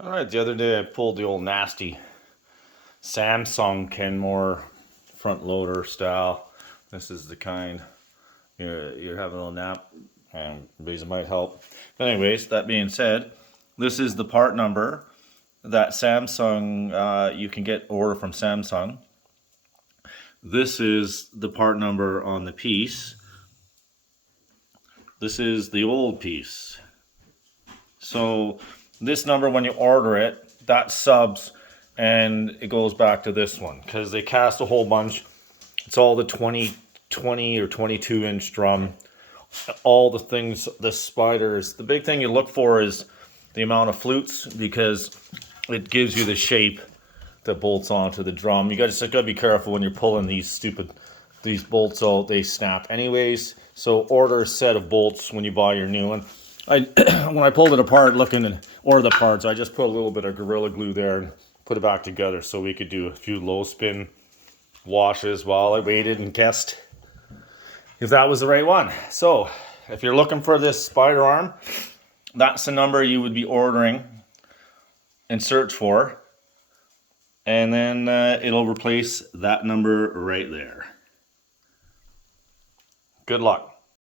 All right, the other day I pulled the old nasty Samsung Kenmore front loader style. This is the kind you're having a little nap, and reason might help. But anyways, that being said, this is the part number that Samsung you can get order from Samsung. This is the part number on the piece. This is the old piece. So this number, when you order it, that subs and it goes back to this one because they cast a whole bunch. It's all the 20 or 22 inch drum, all the things, the spiders. The big thing you look for is the amount of flutes because it gives you the shape that bolts onto the drum. You just gotta be careful when you're pulling these bolts out. They snap anyways. So order a set of bolts when you buy your new one. When I pulled it apart looking to order the parts, I just put a little bit of Gorilla Glue there and put it back together so we could do a few low spin washes while I waited and guessed if that was the right one. So if you're looking for this spider arm, that's the number you would be ordering and search for. And then it'll replace that number right there. Good luck.